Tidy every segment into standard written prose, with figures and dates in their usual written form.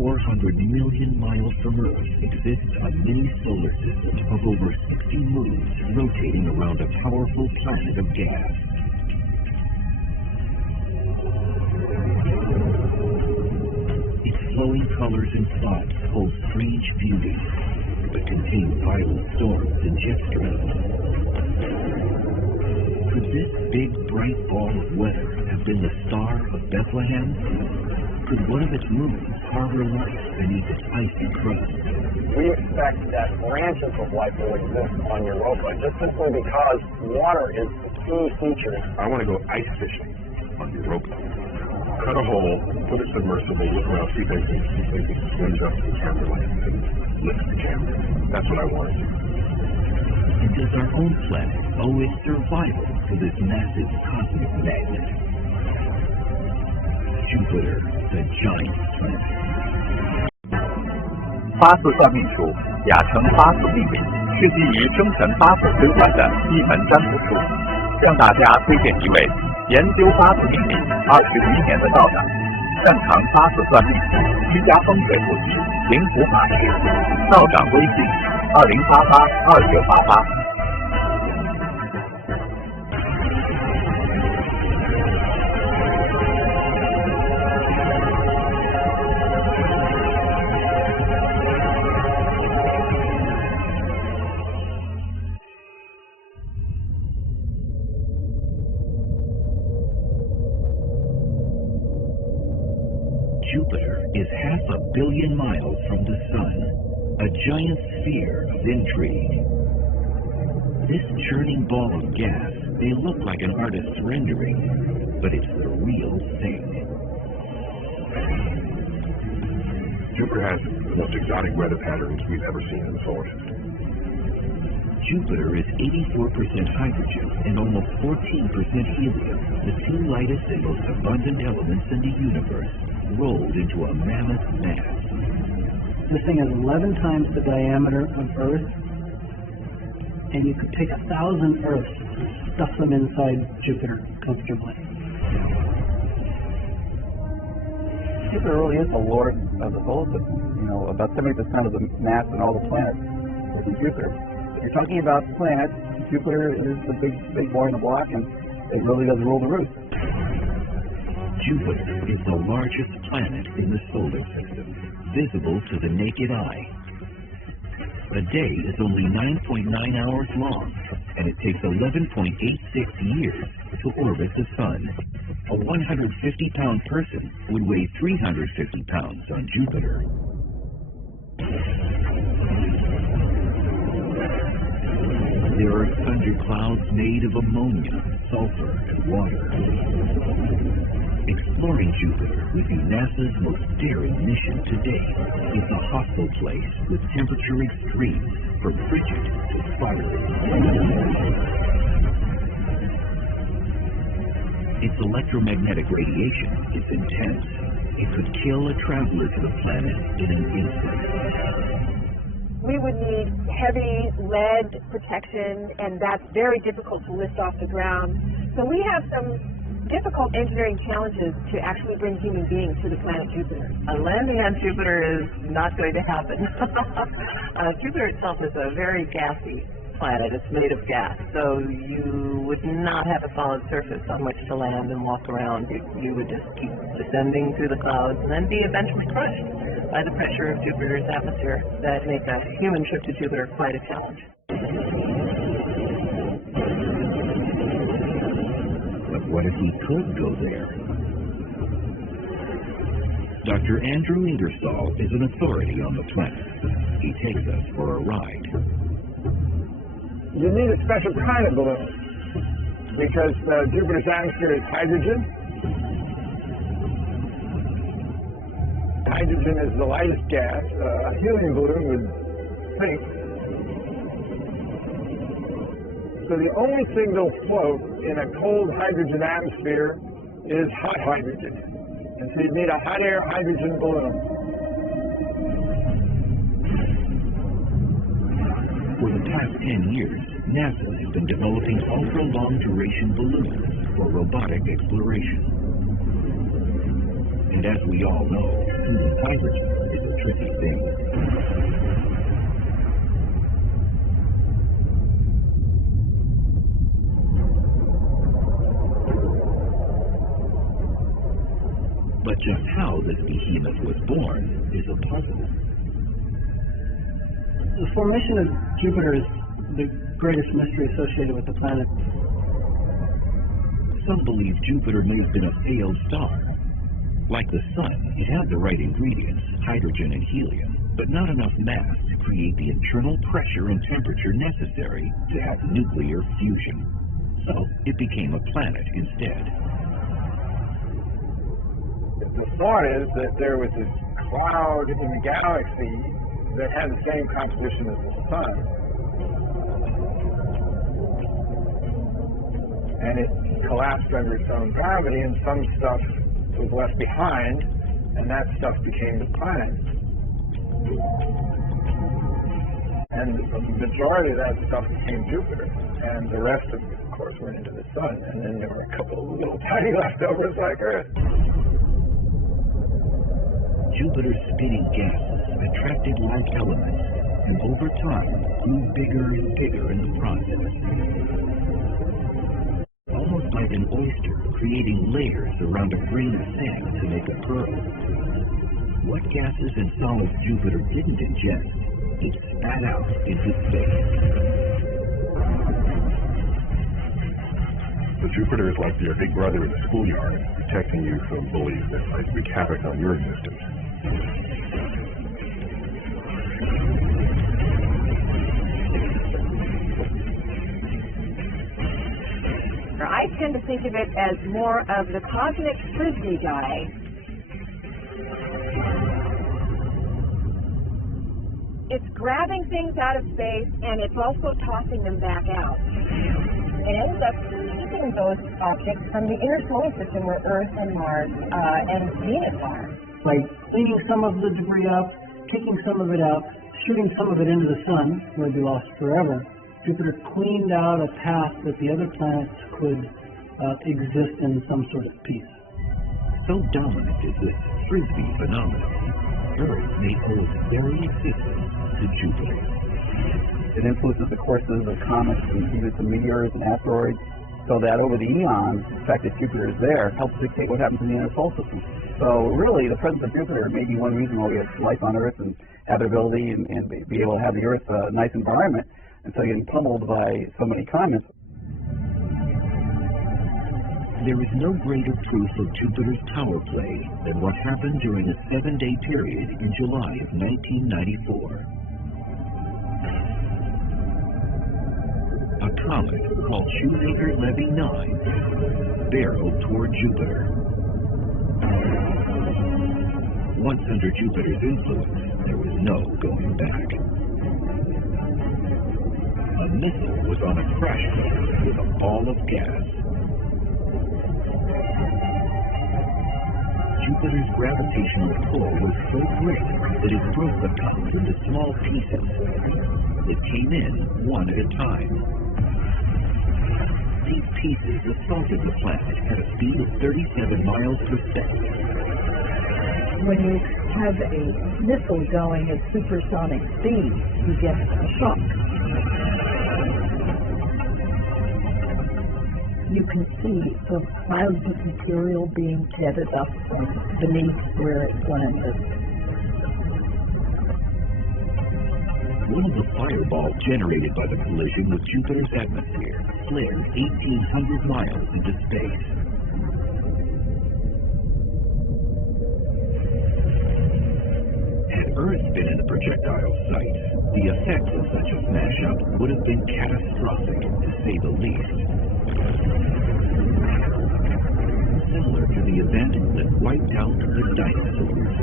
400 million miles from Earth exists a mini solar system of over 60 moons rotating around a powerful planet of gas. Its flowing colors and spots hold strange beauty, but contain violent storms and jet streams. Could this big, bright ball of weather have been the Star of Bethlehem? Could one of its moons harbor life beneath its icy crust? We expect that branches of life will exist on Europa, just simply because water is the key feature. I want to go ice fishing on Europa. Cut a hole, put it submersible, look around, see if anything swims up to the camera lens and lifts the camera. That's what I want to do. And does our own planet owe its survival to this massive cosmic magnet? Jupiter, the giant planet. 八字算命术，雅称八字命理，是基于生辰八字推算的一门占卜术。向大家推荐一位研究八字命理21年的道长，擅长八字算命、居家风水布局、灵符法师。道长微信20882988。Jupiter is 500 million miles from the Sun, a giant sphere of intrigue. This churning ball of gas may look like an artist's rendering, but it's the real thing. Jupiter has the most exotic weather patterns we've ever seen in the solar system. Jupiter is 84% hydrogen and almost 14% helium, the two lightest and most abundant elements in the universe, rolled into a mammoth mass. This thing is 11 times the diameter of Earth, and you could take 1,000 Earths and stuff them inside Jupiter comfortably. Jupiter really is the lord of the solar system. You know, about 70% of the mass in all the planets is in Jupiter. If you're talking about planets, Jupiter is the big boy in the block, and it really does rule the roost. Jupiter is the largest planet in the solar system, visible to the naked eye. A day is only 9.9 hours long, and it takes 11.86 years to orbit the Sun. A 150-pound person would weigh 350 pounds on Jupiter. There are thunderclouds made of ammonia, sulfur, and water. Exploring Jupiter would be NASA's most daring mission to date. It's a hostile place with temperature extremes from frigid to fiery. Its electromagnetic radiation is intense. It could kill a traveler to the planet in an instant. We would need heavy lead protection, and that's very difficult to lift off the ground. So we have some difficult engineering challenges to actually bring human beings to the planet Jupiter. Landing on Jupiter is not going to happen. Jupiter itself is a very gassy planet. It's made of gas, so you would not have a solid surface on which to land and walk around. You would just keep descending through the clouds and then be eventually crushed by the pressure of Jupiter's atmosphere that make a human trip to Jupiter quite a challenge. But what if we could go there? Dr. Andrew Ingersoll is an authority on the planet. He takes us for a ride. You need a special kind of balloon because Jupiter's atmosphere is hydrogen. Hydrogen is the lightest gas. A helium balloon would sink. So the only thing that'll float in a cold hydrogen atmosphere is hot hydrogen. And so you need a hot air hydrogen balloon. For the past 10 years, NASA has been developing ultra-long duration balloons for robotic exploration. And as we all know, hydrogen is a tricky thing. But just how this behemoth was born is a puzzle. The formation of Jupiter is the greatest mystery associated with the planet. Some believe Jupiter may have been a failed star. Like the Sun, it had the right ingredients, hydrogen and helium, but not enough mass to create the internal pressure and temperature necessary to have nuclear fusion. So it became a planet instead. The thought is that there was this cloud in the galaxy that had the same composition as the Sun. And it collapsed under its own gravity, and some stuff was left behind, and that stuff became the planet. And the majority of that stuff became Jupiter, and the rest of it, of course, went into the Sun, and then there were a couple of little tiny leftovers like Earth. Jupiter's spinning gases attracted like elements, and over time grew bigger and bigger in the process. Almost like an oyster, creating layers around a grain of sand to make a pearl. What gases and solids Jupiter didn't ingest, it spat out into space. So Jupiter is like your big brother in the schoolyard, protecting you from bullies that might wreak havoc on your existence. I tend to think of it as more of the cosmic frisbee guy. It's grabbing things out of space, and it's also tossing them back out. It ends up keeping those objects from the inner solar system where Earth and Mars and Venus are. Like cleaning some of the debris up, kicking some of it out, shooting some of it into the Sun, where it'd be lost forever. Jupiter cleaned out a path that the other planets could exist in some sort of peace. So dominant is this frisbee phenomenon, Earth may owe its very existence to Jupiter. It influences the courses of comets and even some meteors and asteroids, so that over the eons, the fact that Jupiter is there helps dictate what happens in the inner solar system. So really, the presence of Jupiter may be one reason why we have life on Earth and habitability and be able to have the Earth a nice environment instead of getting pummeled by so many comets. There is no greater proof of Jupiter's power play than what happened during a 7-day period in July of 1994. A comet called Shoemaker-Levy 9 barreled toward Jupiter. Once under Jupiter's influence, there was no going back. A missile was on a crash course with a ball of gas. Jupiter's gravitational pull was so great that it broke the comet into small pieces. It came in one at a time. These pieces assaulted the planet at a speed of 37 miles per second. When you have a missile going at supersonic speed, you get a shock. You can see the clouds of material being jetted up from beneath where it landed. One of the fireballs generated by the collision with Jupiter's atmosphere flared 1,800 miles into space. Had Earth been in the projectile site, the effects of such a smash-up would have been catastrophic, to say the least. Similar to the event that wiped out the dinosaurs.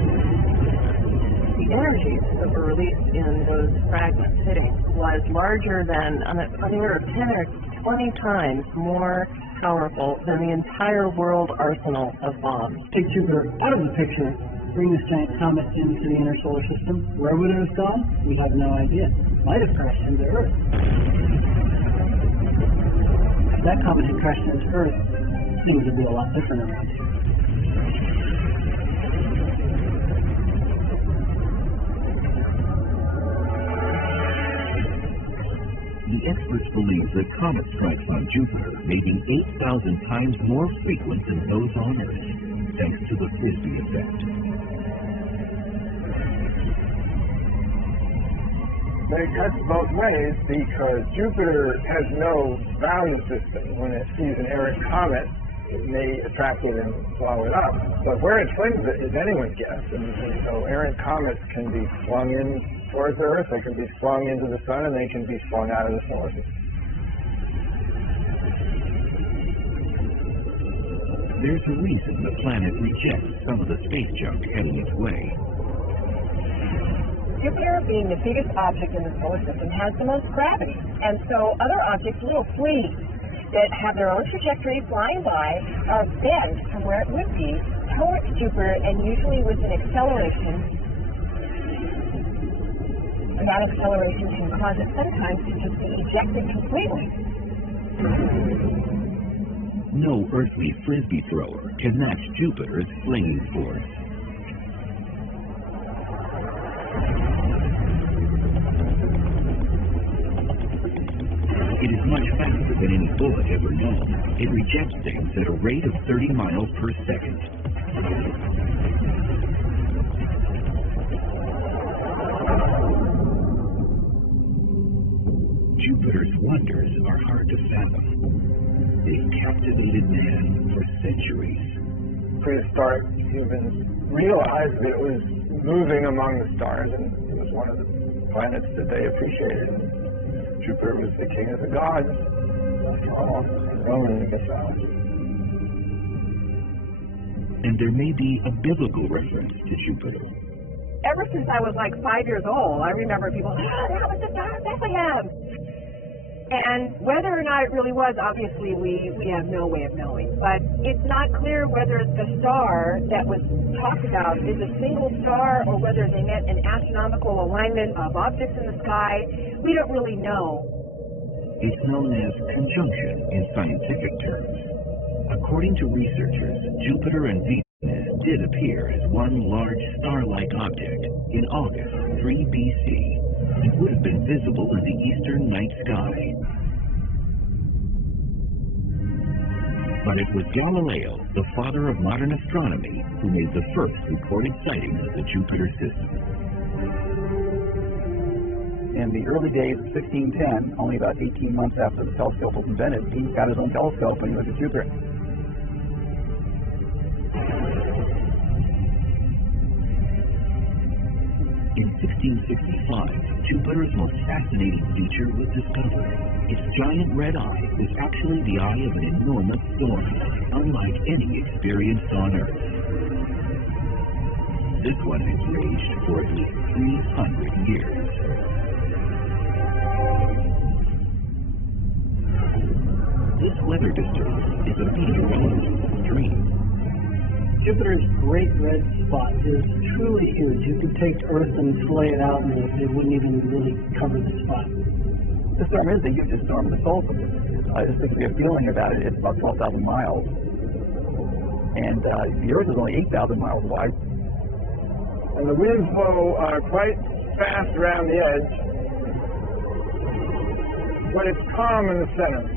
The energy that were released in those fragments hitting was larger than, on the order of 10 or 20 times more powerful than the entire world arsenal of bombs. Take Jupiter out of the picture, bring this giant comet into the inner solar system. Where would it have gone? We have no idea. Might have crashed into Earth. If that comet had crashed into Earth, things would be a lot different around here. experts believe that comet strikes on Jupiter may be 8,000 times more frequent than those on Earth, thanks to the Frisbee effect. They cut both ways because Jupiter has no value system. When it sees an errant comet, it may attract it and swallow it up. But where it flings it is anyone's guess. And so errant comets can be flung in towards the Earth, they can be flung into the Sun, and they can be flung out of the solar system. There's a reason the planet rejects some of the space junk heading its way. Jupiter, being the biggest object in the solar system, has the most gravity. And so other objects, little fleas that have their own trajectory flying by, are bent from where it would be towards Jupiter, and usually with an acceleration. And that acceleration can cause it sometimes to just be ejected completely. No earthly Frisbee thrower can match Jupiter's flinging force. It is much faster than any bullet ever known. It rejects things at a rate of 30 miles per second. Jupiter's wonders are hard to fathom. They've captivated man for centuries. Prehistoric humans realized that it was moving among the stars, and it was one of the planets that they appreciated. Jupiter was the king of the gods, Roman mythology. And there may be a biblical reference to Jupiter. Ever since I was like 5 years old, I remember people, that was the star of Bethlehem. And whether or not it really was, obviously we have no way of knowing. But it's not clear whether the star that was talked about is a single star or whether they meant an astronomical alignment of objects in the sky. We don't really know. It's known as conjunction in scientific terms. According to researchers, Jupiter and Venus did appear as one large star-like object in August 3 BC. It would have been visible in the eastern night sky. But it was Galileo, the father of modern astronomy, who made the first recorded sightings of the Jupiter system. In the early days of 1610, only about 18 months after the telescope was invented, he got his own telescope and he went to Jupiter. In 1665, Jupiter's most fascinating feature was discovered. Its giant red eye was actually the eye of an enormous storm, unlike any experienced on Earth. This one has raged for at least 300 years. This weather disturbance is a meteorologist's dream. Jupiter's great red spot is truly huge. You could take Earth and lay it out and it wouldn't even really cover the spot. The storm is the hugest storm in the solar system. Just to give you a feeling about it, it's about 12,000 miles. And the Earth is only 8,000 miles wide. And the winds blow quite fast around the edge, but it's calm in the center.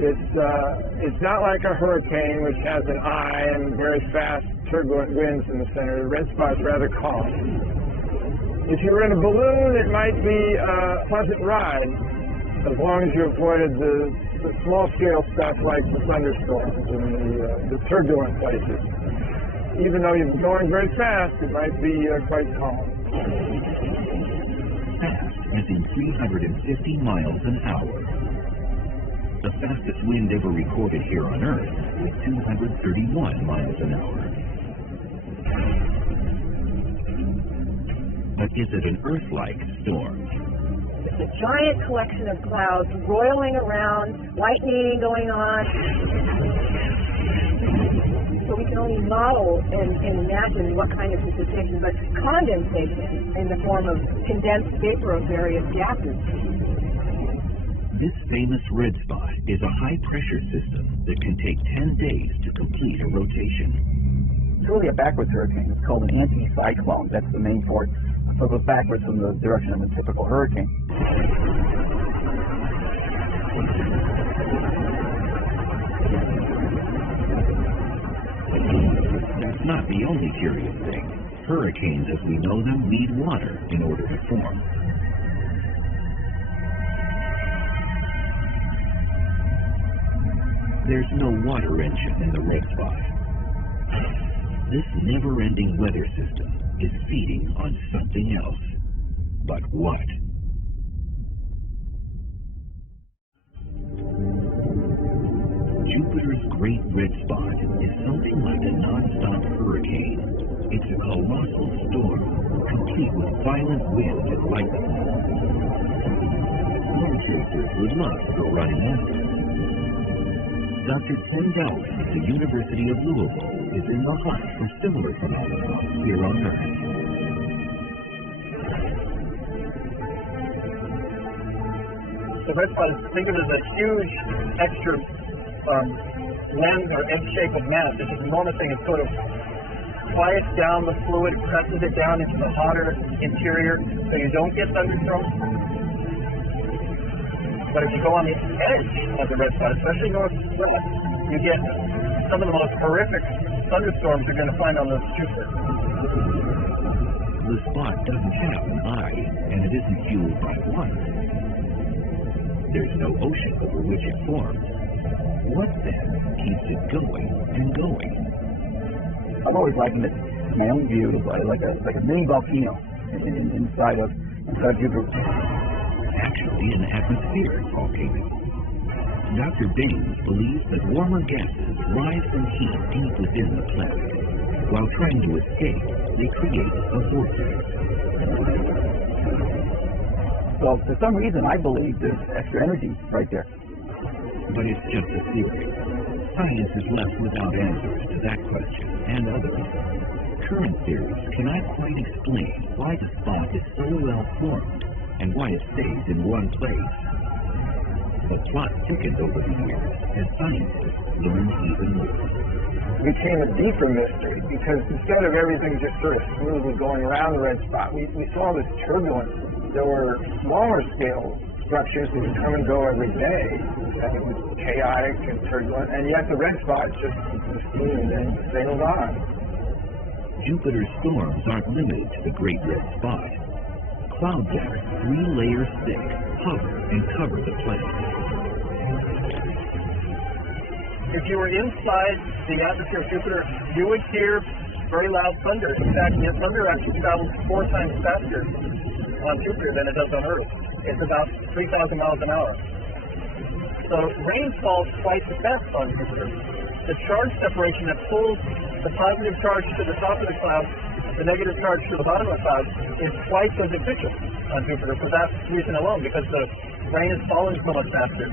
It's not like a hurricane, which has an eye and very fast, turbulent winds in the center. The red spot's rather calm. If you were in a balloon, it might be a pleasant ride, as long as you avoided the small-scale stuff like the thunderstorms and the turbulent places. Even though you're going very fast, it might be quite calm. Fast as in 350 miles an hour. The fastest wind ever recorded here on Earth was 231 miles an hour. But is it an Earth-like storm? It's a giant collection of clouds roiling around, lightning going on. So we can only model and imagine what kind of precipitation, but condensation in the form of condensed vapor of various gases. This famous red spot is a high-pressure system that can take 10 days to complete a rotation. It's really a backwards hurricane. It's called an anti-cyclone. That's the main force. So it goes backwards from the direction of a typical hurricane. it's not the only curious thing. Hurricanes, as we know them, need water in order to form. There's no water engine in the red spot. This never-ending weather system is feeding on something else. But what? Jupiter's Great Red Spot is something like a non-stop hurricane. It's a colossal storm, complete with violent wind and lightning. Researchers would love to go running after it. Dr. Tim Galvin at the University of Louisville is in the hunt for similar phenomena here on Earth. The red spot is, think of it as a huge extra lens or edge shape of mass. It's an enormous thing. It sort of quiets down the fluid, presses it down into the hotter interior so you don't get thunderstorms. But if you go on the edge of the red spot, especially northwest, you get some of the most horrific thunderstorms you're going to find on the Jupiter. The spot doesn't have an eye, and it isn't fueled by water. There's no ocean over which it forms. What then keeps it going and going? I've always likened it, to my own view, like a mini volcano inside Jupiter. Actually, an atmospheric volcano. Dr. Baines believes that warmer gases rise from heat deep within the planet. While trying to escape, they create a vortex. Well, for some reason, I believe there's extra energy right there. But it's just a theory. Science is left without answers to that question and others. Current theories cannot quite explain why the spot is so well formed and why it stays in one place. The plot thickens over the years as scientists learn even more. It became a deeper mystery because instead of everything just sort of smoothly going around the red spot, we saw this turbulence. There were smaller scale structures that would come and go every day. And it was chaotic and turbulent, and yet the red spot just steamed and sailed on. Jupiter's storms aren't limited to the Great Red Spot. Clouds are 3 layers thick, hover and cover the planet. If you were inside the atmosphere of Jupiter, you would hear very loud thunder. In fact, the thunder actually travels 4 times faster on Jupiter than it does on Earth. It's about 3,000 miles an hour. So rain falls twice as fast on Jupiter. The charge separation that pulls the positive charge to the top of the cloud, the negative charge to the bottom of the cloud, is twice as efficient on Jupiter for that reason alone, because the rain is falling so much faster.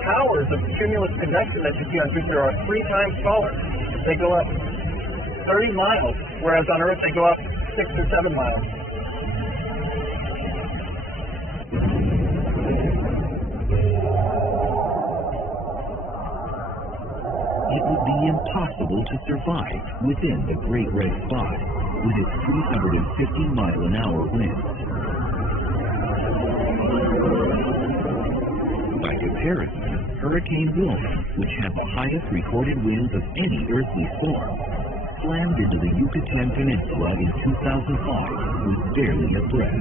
Towers of cumulus convection that you see on Jupiter are 3 times taller. They go up 30 miles, whereas on Earth they go up 6 or 7 miles. It would be impossible to survive within the Great Red Spot with its 350-mile-an-hour winds. By comparison, Hurricane Wilma, which had the highest recorded winds of any earthly storm, slammed into the Yucatan Peninsula in 2005 with barely a breath,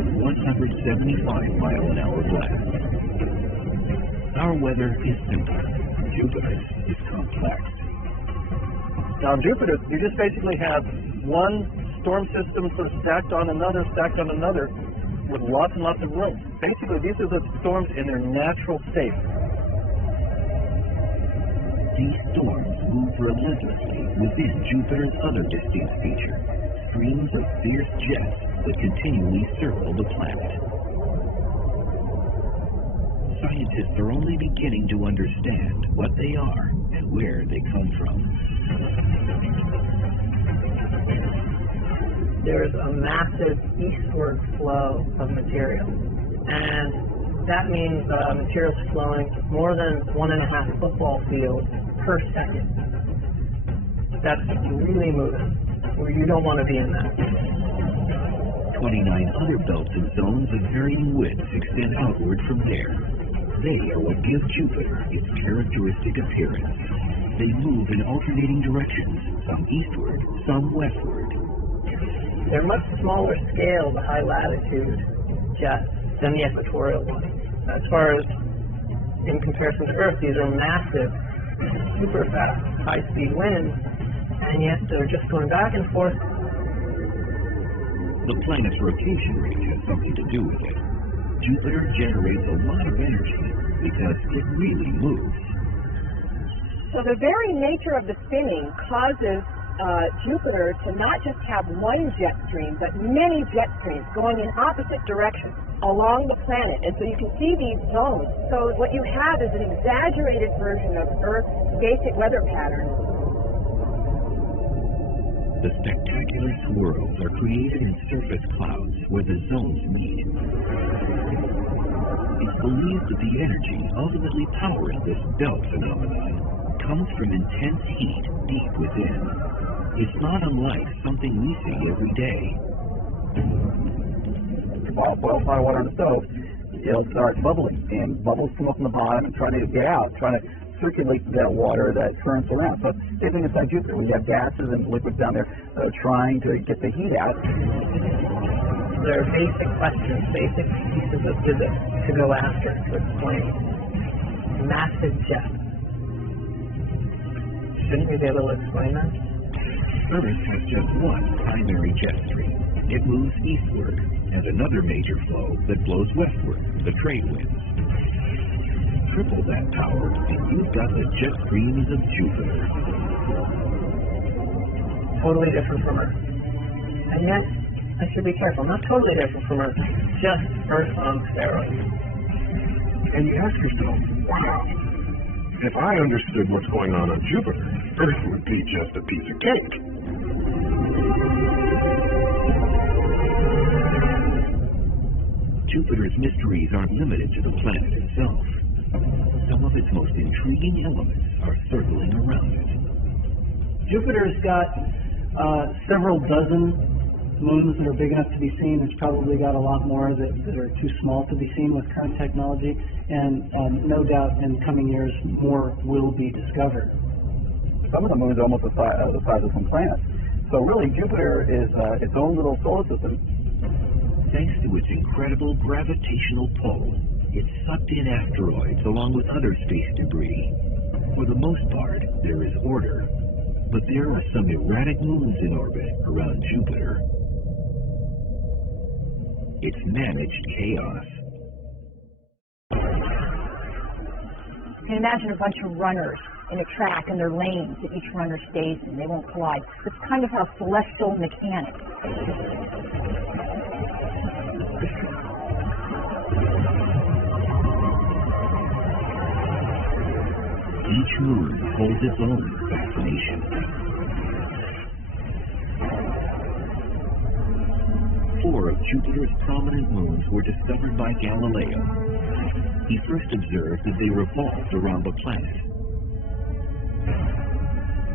a 175-mile-an-hour blast. Our weather is simple. Jupiter's is complex. Now, on Jupiter, you just basically have one storm system sort of stacked on another, with lots and lots of room. Basically, these are the storms in their natural state. These storms move relentlessly within Jupiter's other distinct feature, streams of fierce jets that continually circle the planet. Scientists are only beginning to understand what they are and where they come from. There's a massive eastward flow of material, and that means material's flowing more than 1.5 football fields per second. That's really moving. You don't want to be in that. 29 other belts and zones of varying widths extend outward from there. They are what give Jupiter its characteristic appearance. They move in alternating directions, some eastward, some westward. They're much smaller scale, the high latitude jets, than the equatorial ones. As far as in comparison to Earth, these are massive, super fast, high-speed winds, and yet they're just going back and forth. The planet's rotation rate has something to do with it. Jupiter generates a lot of energy because it really moves. So the very nature of the spinning causes Jupiter to not just have one jet stream, but many jet streams going in opposite directions along the planet. And so you can see these zones. So what you have is an exaggerated version of Earth's basic weather pattern. The spectacular swirls are created in surface clouds where the zones meet. It's believed that the energy ultimately powering this belt phenomenon comes from intense heat deep within. It's not unlike something we see every day. While boiled hot water on the stove, it'll start bubbling, and bubbles come up from the bottom and trying to get out, trying to circulate that water that currents around. So same thing inside Jupiter. We have gases and liquids down there trying to get the heat out. There are basic questions, basic pieces of physics to go after to explain massive jets. Shouldn't we be able to explain that? Earth has just one primary jet stream. It moves eastward, and another major flow that blows westward, the trade winds. Triple that power, and you've got the jet streams of Jupiter. Totally different from Earth. And yet, I should be careful, not totally different from Earth, just Earth on steroids. And you ask yourself, wow, if I understood what's going on Jupiter, Earth would be just a piece of cake. Jupiter's mysteries aren't limited to the planet itself. Some of its most intriguing elements are circling around it. Jupiter's got several dozen moons that are big enough to be seen. It's probably got a lot more that are too small to be seen with current technology, and no doubt in coming years more will be discovered. Some of the moons are almost the size of some planets. So really, Jupiter is its own little solar system. Thanks to its incredible gravitational pull, it sucked in asteroids along with other space debris. For the most part, there is order, but there are some erratic moons in orbit around Jupiter. It's managed chaos. You can imagine a bunch of runners in a track and their lanes that each runner stays in. They won't collide. It's kind of how celestial mechanics. Each moon holds its own fascination. 4 of Jupiter's prominent moons were discovered by Galileo. He first observed that they revolved around the planet.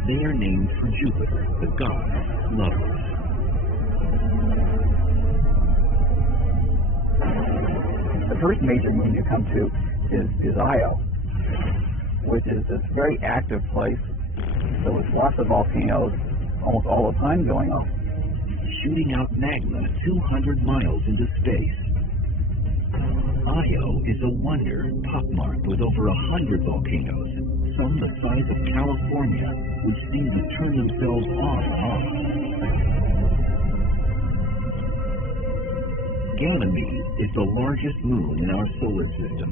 They are named for Jupiter, the god Lovelace. The first major moon you come to is Io, which is this very active place. So with lots of volcanoes almost all the time going on. Shooting out magma 200 miles into space. Io is a wonder, pockmarked with over 100 volcanoes, some the size of California, which seem to turn themselves on and off. Ganymede is the largest moon in our solar system,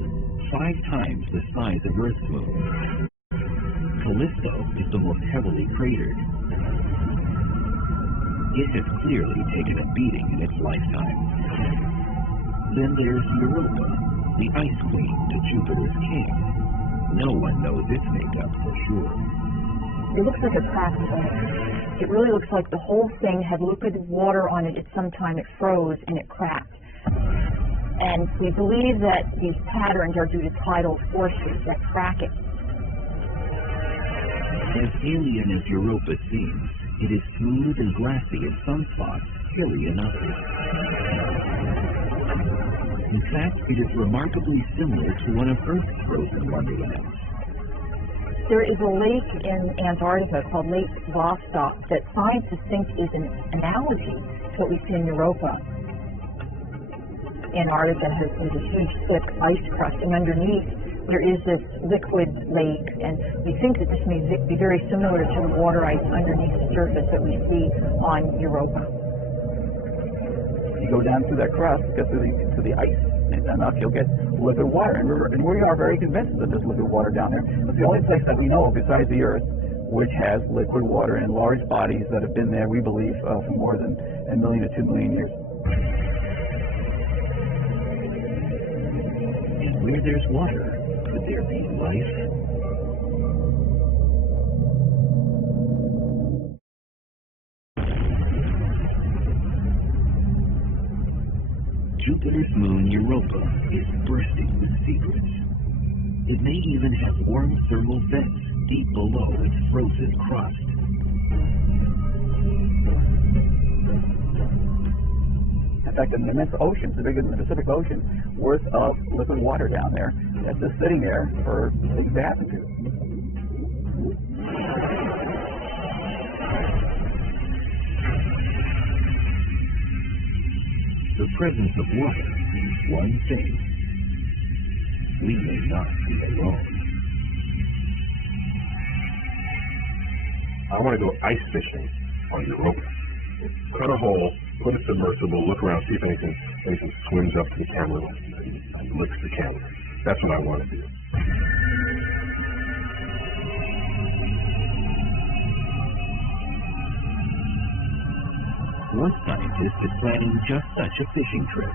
5 times the size of Earth's moon. Callisto is the most heavily cratered. It has clearly taken a beating in its lifetime. Then there's Europa, the ice queen to Jupiter's king. No one knows its makeup for sure. It looks like a cracked bone. It really looks like the whole thing had liquid water on it at some time. It froze and it cracked. And we believe that these patterns are due to tidal forces that crack it. As alien as Europa seems, it is smooth and glassy in some spots, hilly in others. In fact, it is remarkably similar to one of Earth's frozen wonderlands. There is a lake in Antarctica called Lake Vostok that scientists think is an analogy to what we see in Europa. Antarctica has a huge thick ice crust, and underneath there is this liquid lake, and we think that this may be very similar to the water ice underneath the surface that we see on Europa. You go down through that crust, get to the ice, and enough you'll get liquid water. And we are very convinced that there's liquid water down there. It's the only place that we know of besides the Earth which has liquid water in large bodies that have been there, we believe, for more than 1 million to 2 million years. And where there's water, could there be life? Jupiter's moon Europa is bursting with secrets. It may even have warm thermal vents deep below its frozen crust. In fact, an immense ocean, the bigger than the Pacific Ocean, worth of liquid water down there that's just sitting there for things to happen to. The presence of water means one thing. We may not be alone. I want to go ice fishing on Europa. Cut a hole, put a submersible, look around, see if anything swims up to the camera and licks the camera. That's what I want to do. One scientist is planning just such a fishing trip.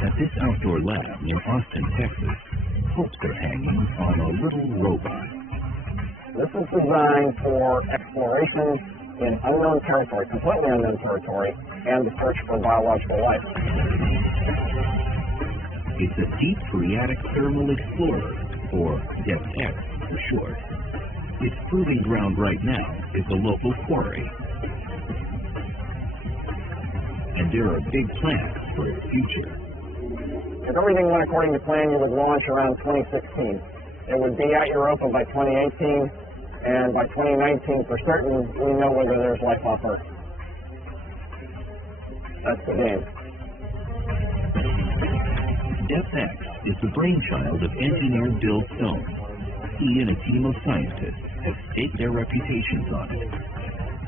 At this outdoor lab in Austin, Texas, hopes are hanging on a little robot. This is designed for exploration in unknown territory, completely unknown territory, and the search for biological life. It's a deep phreatic thermal explorer, or DEPX for short. Its proving ground right now is a local quarry. And there are big plans for its future. If everything went according to plan, you would launch around 2016. It would be at Europa by 2018, and by 2019, for certain, we know whether there's life on Earth. That's the game. DEPX is the brainchild of engineer Bill Stone. He and a team of scientists have staked their reputations on it.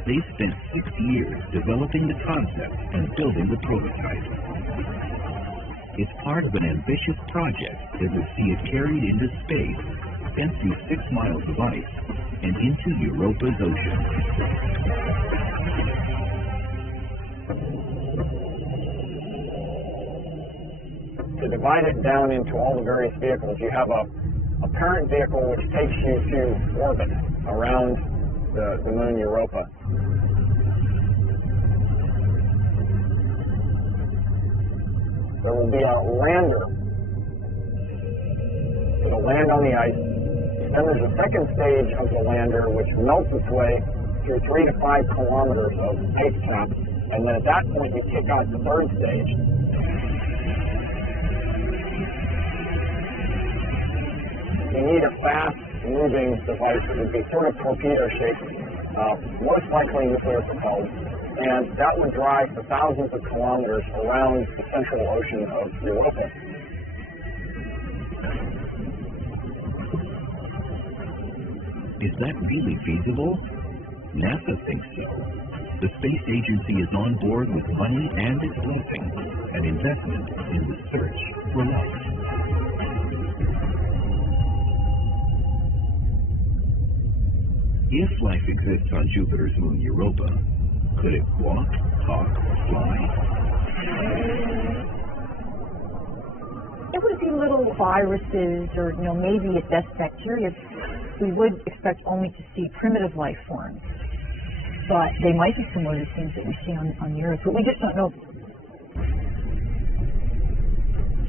They've spent 6 years developing the concept and building the prototype. It's part of an ambitious project that will see it carried into space, then through 6 miles of ice, and into Europa's ocean. To divide it down into all the various vehicles, you have a parent vehicle which takes you to orbit around the moon Europa. There will be a lander. It'll land on the ice. Then there's a second stage of the lander which melts its way through 3 to 5 kilometers of ice cap, and then at that point you kick out the third stage. You need a fast-moving device that would be sort of torpedo-shaped, most likely nuclear propelled, and that would drive for thousands of kilometers around the central ocean of Europa. Is that really feasible? NASA thinks so. The space agency is on board with money and its blessing, an investment in the search for life. If life exists on Jupiter's moon Europa, could it walk, talk, or fly? It would be little viruses or, maybe at best bacteria. We would expect only to see primitive life forms. But they might be similar to things that we see on the Earth, but we just don't know.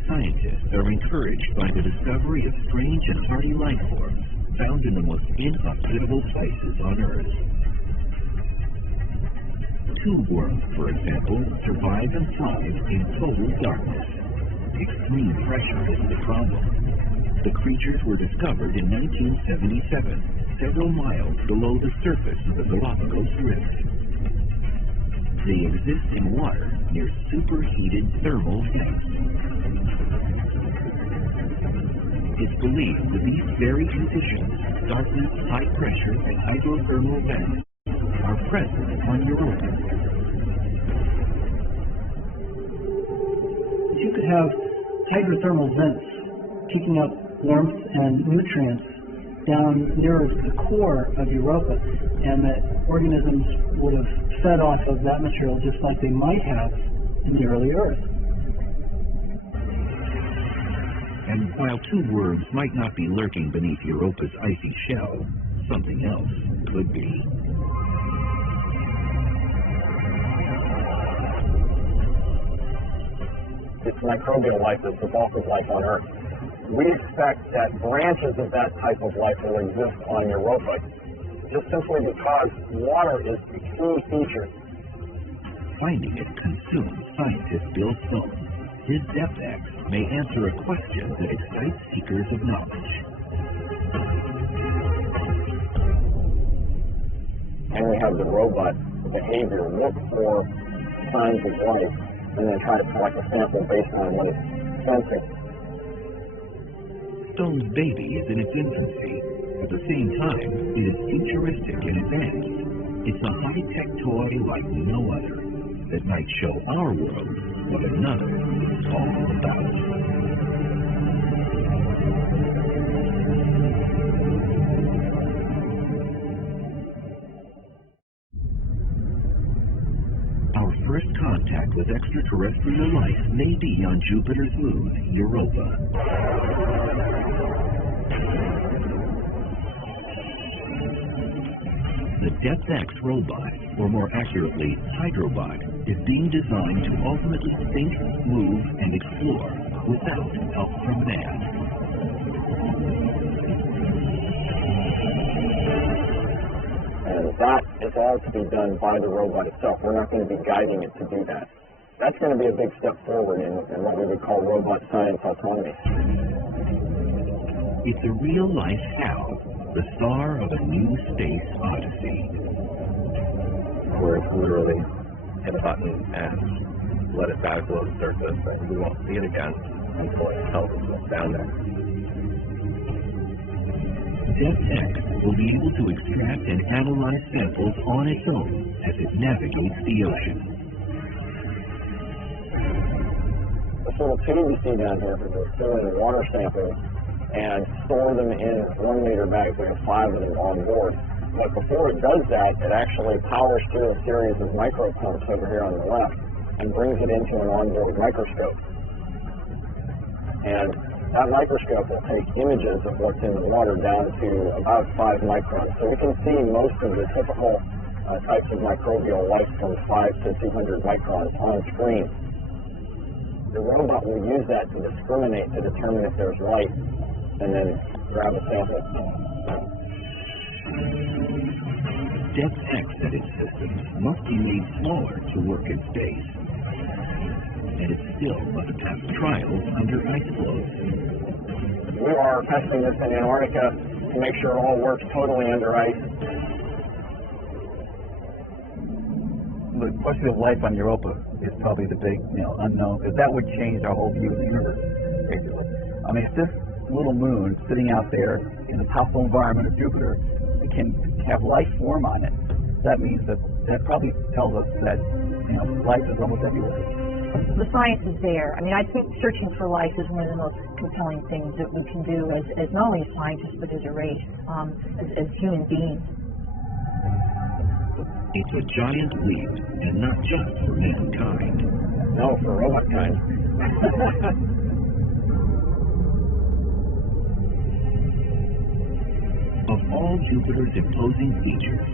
Scientists are encouraged by the discovery of strange and hardy life forms found in the most inhospitable places on Earth. Tube worms, for example, survive and thrive in total darkness. Extreme pressure is the problem. The creatures were discovered in 1977, several miles below the surface of the Galapagos Rift. They exist in water near superheated thermal vents. It's believed that these very conditions, darkness, high pressure, and hydrothermal vents, are present on Europa. You could have hydrothermal vents kicking up warmth and nutrients down near the core of Europa, and that organisms would have fed off of that material just like they might have in the early Earth. And while two worms might not be lurking beneath Europa's icy shell, something else could be. It's microbial life that's the bulk of life on Earth. We expect that branches of that type of life will exist on Europa, just simply because water is the key feature. Finding it consumes scientist Bill Sloan. His DepthX may answer a question that excites seekers of knowledge. And we have the robot behavior look for signs of life and then try to collect a sample based on what it's sensing. Stone's baby is in its infancy. At the same time, it is futuristic and advanced. It's a high-tech toy like no other that might show our world what another is all about. Our first contact with extraterrestrial life may be on Jupiter's moon, Europa. The DepthX robot, or more accurately, Hydrobot, is being designed to ultimately think, move, and explore without help from man. And that is all to be done by the robot itself. We're not going to be guiding it to do that. That's going to be a big step forward in what we would call robot science autonomy. It's a real-life HAL, the star of a new space odyssey. Where it's literally hit a button and let it dive below the surface, and we won't see it again until it tells us what's down there. DepthX will be able to extract and analyze samples on its own as it navigates the ocean. This little tube you see down here is filling water samples and store them in 1 liter bags. We have 5 of them on board. But before it does that, it actually powers through a series of micro pumps over here on the left and brings it into an onboard microscope. And that microscope will take images of what's in the water down to about 5 microns. So we can see most of the typical types of microbial life from 5 to 200 microns on screen. The robot will use that to discriminate, to determine if there's life, and then grab a sample. DepthX and its systems must be made smaller to work in space. And it still must pass trials under ice floes. We are testing this in Antarctica to make sure it all works totally under ice. The question of life on Europa is probably the big, unknown, because that would change our whole view of the universe, basically. I mean, if this little moon sitting out there in the powerful environment of Jupiter can have life form on it, that means that probably tells us that life is almost everywhere. The science is there. I mean, I think searching for life is one of the most compelling things that we can do as not only scientists but as a race, as human beings. It's a giant leap, and not just for mankind. No, for robot kind. Of all Jupiter's imposing features,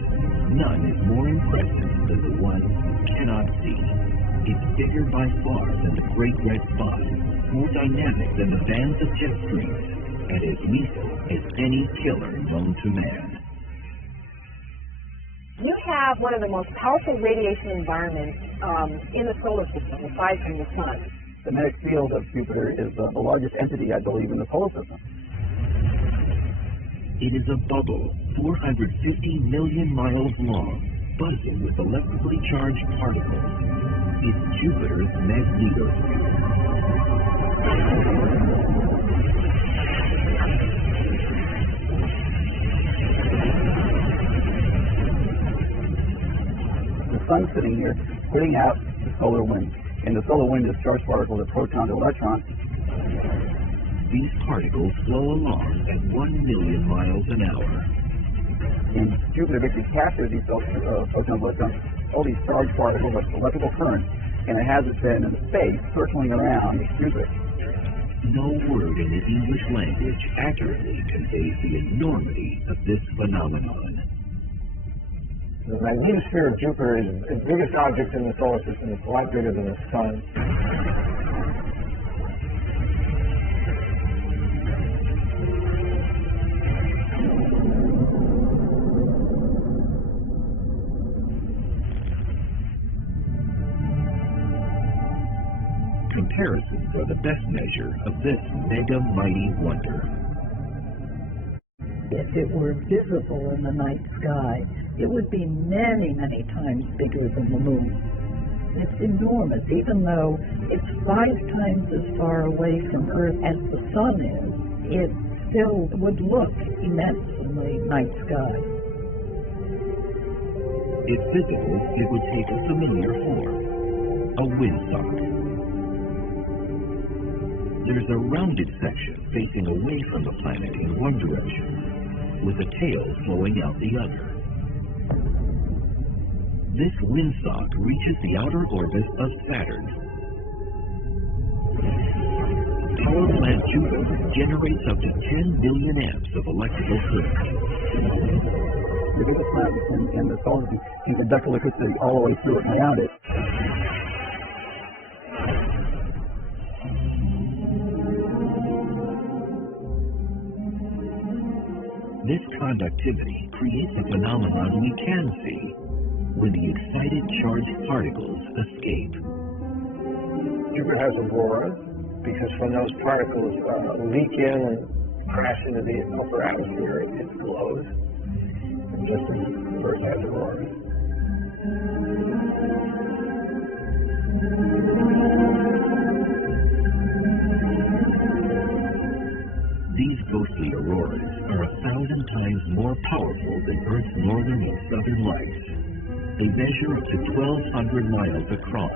none is more impressive than the one you cannot see. It's bigger by far than the Great Red Spot, more dynamic than the bands of jet streams, and as lethal as any killer known to man. You have one of the most powerful radiation environments in the solar system, aside from the sun. The magnetic field of Jupiter is the largest entity, I believe, in the solar system. It is a bubble 450 million miles long, buzzing with electrically charged particles. It's Jupiter's magnetosphere. The sun's sitting here, putting out the solar wind. And the solar wind is charged particles of protons and electrons. These particles flow along at 1 million miles an hour. And Jupiter basically captures these protons and electrons, all these charged particles of electrical current, and it has it then in space circling around Jupiter. No word in the English language accurately conveys the enormity of this phenomenon. The magnetosphere of Jupiter is the biggest object in the solar system. It's a lot bigger than the Sun. Comparisons are the best measure of this mega mighty wonder. If it were visible in the night sky, it would be many, many times bigger than the moon. It's enormous, even though it's 5 times as far away from Earth as the sun is. It still would look immense in the night sky. If visible, it would take a familiar form, a windsock. There's a rounded section facing away from the planet in one direction, with a tail flowing out the other. This windsock reaches the outer orbit of Saturn. Power plant Jupiter generates up to 10 billion amps of electrical current. The planet and the solar system can conduct electricity all the way through and around it. This conductivity creates a phenomenon we can see when the excited charged particles escape. Jupiter has auroras because when those particles leak in and crash into the upper atmosphere, it glows. And just as Earth has auroras. These ghostly auroras are 1,000 times more powerful than Earth's northern and southern lights. They measure up to 1,200 miles across.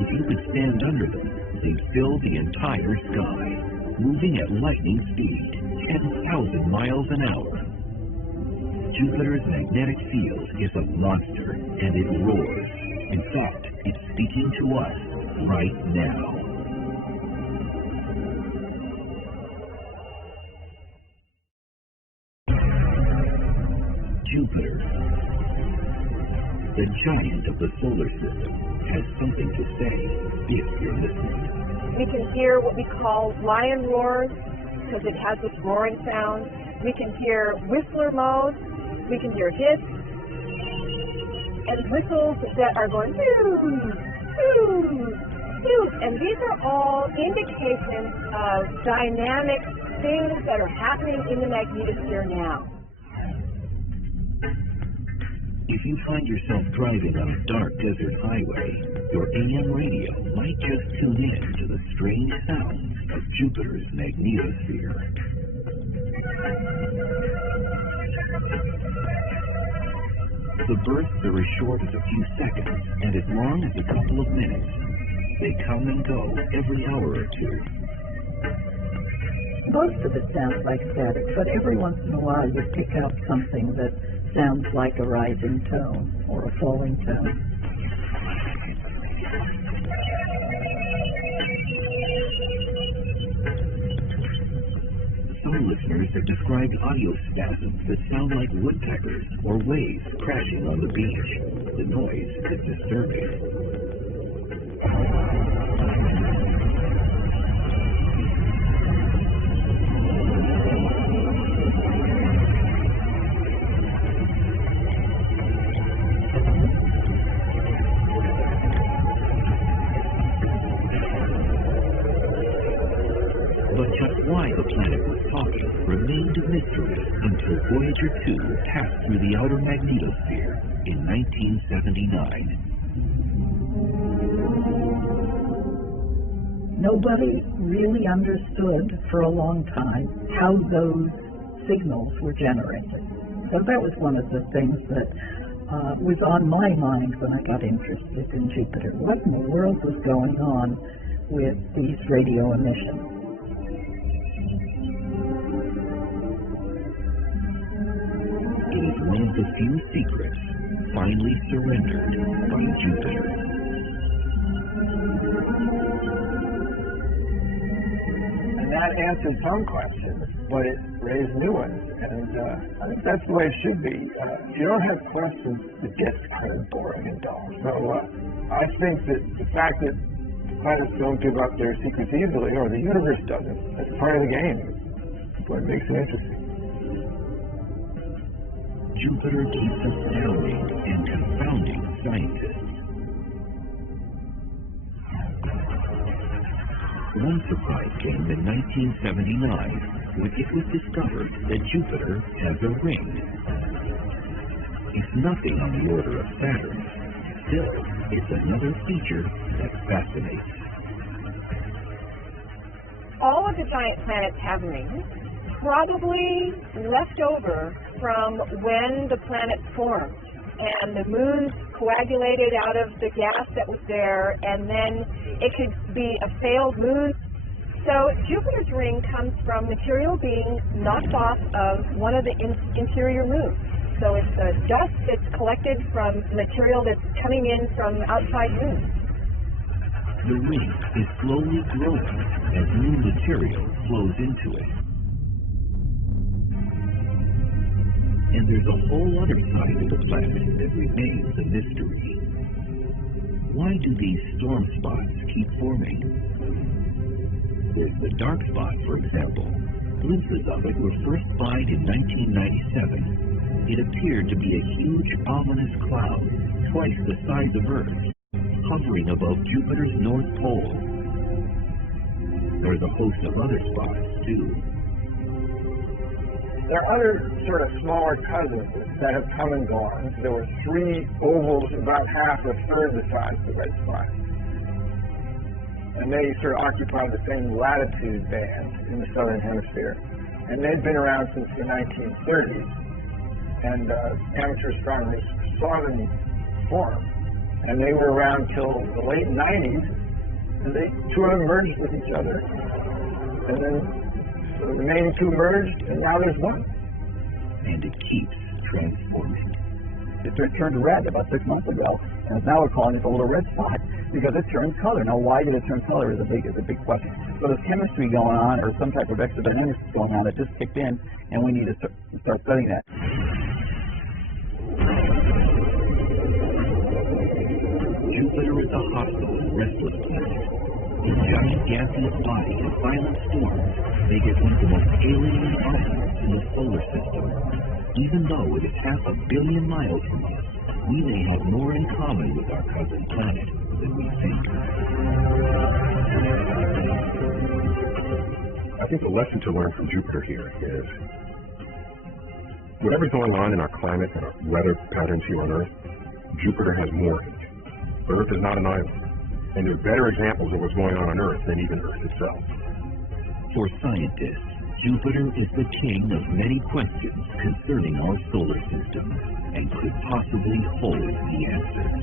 If you could stand under them, they'd fill the entire sky, moving at lightning speed, 10,000 miles an hour. Jupiter's magnetic field is a monster, and it roars. In fact, it's speaking to us right now. Jupiter, the giant of the solar system, has something to say if you're listening. We can hear what we call lion roars because it has this roaring sound. We can hear whistler mode. We can hear hits and whistles that are going doo, doo, doo. And these are all indications of dynamic things that are happening in the magnetosphere now. If you find yourself driving on a dark desert highway, your AM radio might just tune in to the strange sounds of Jupiter's magnetosphere. The bursts are as short as a few seconds and as long as a couple of minutes. They come and go every hour or two. Most of it sounds like static, but every once in a while you pick out something that sounds like a rising tone or a falling tone. Some listeners have described audio spasms that sound like woodpeckers or waves crashing on the beach. The noise is disturbing. mystery until Voyager 2 passed through the outer magnetosphere in 1979. Nobody really understood for a long time how those signals were generated. So that was one of the things that was on my mind when I got interested in Jupiter. What in the world was going on with these radio emissions? It is one of the few secrets finally surrendered by Jupiter. And that answered some questions, but it raised new ones. And I think that's the way it should be. If you don't have questions, it gets kind of boring and dull. So I think that the fact that planets don't give up their secrets easily, or the universe doesn't, that's part of the game. That's what makes it interesting. Jupiter keeps astounding and confounding scientists. One surprise came in 1979 when it was discovered that Jupiter has a ring. It's nothing on the order of Saturn. Still, it's another feature that fascinates. All of the giant planets have rings, probably left over from when the planets formed. And the moons coagulated out of the gas that was there, and then it could be a failed moon. So Jupiter's ring comes from material being knocked off of one of the interior moons. So it's dust that's collected from material that's coming in from outside moons. The ring is slowly growing as new material flows into it. And there's a whole other side of the planet that remains a mystery. Why do these storm spots keep forming? There's the dark spot, for example. Glimpses of it were first spied in 1997. It appeared to be a huge, ominous cloud, twice the size of Earth, hovering above Jupiter's North Pole. There's a host of other spots, too. There are other sort of smaller cousins that have come and gone. There were three ovals about half a third the size of the red spot. And they sort of occupy the same latitude band in the southern hemisphere. And they've been around since the 1930s. And amateur astronomers saw them form. And they were around till the late 90s. And two of them merged with each other. And then the main two merged, and now there's one. And it keeps transforming. It turned red about 6 months ago, and now we're calling it the little red spot because it turns color. Now, why did it turn color is a big question. So there's chemistry going on, or some type of exodynamics going on that just kicked in, and we need to start studying that. Jupiter is a hostile, restless planet. The giant gaseous body and violent storms make it one of the most alien objects in the solar system. Even though it is 500 million miles from us, we may have more in common with our cousin planet than we think. I think the lesson to learn from Jupiter here is whatever's going on in our climate and our weather patterns here on Earth, Jupiter has more. Earth is not an island. And there are better examples of what's going on Earth than even Earth itself. For scientists, Jupiter is the king of many questions concerning our solar system and could possibly hold the answers.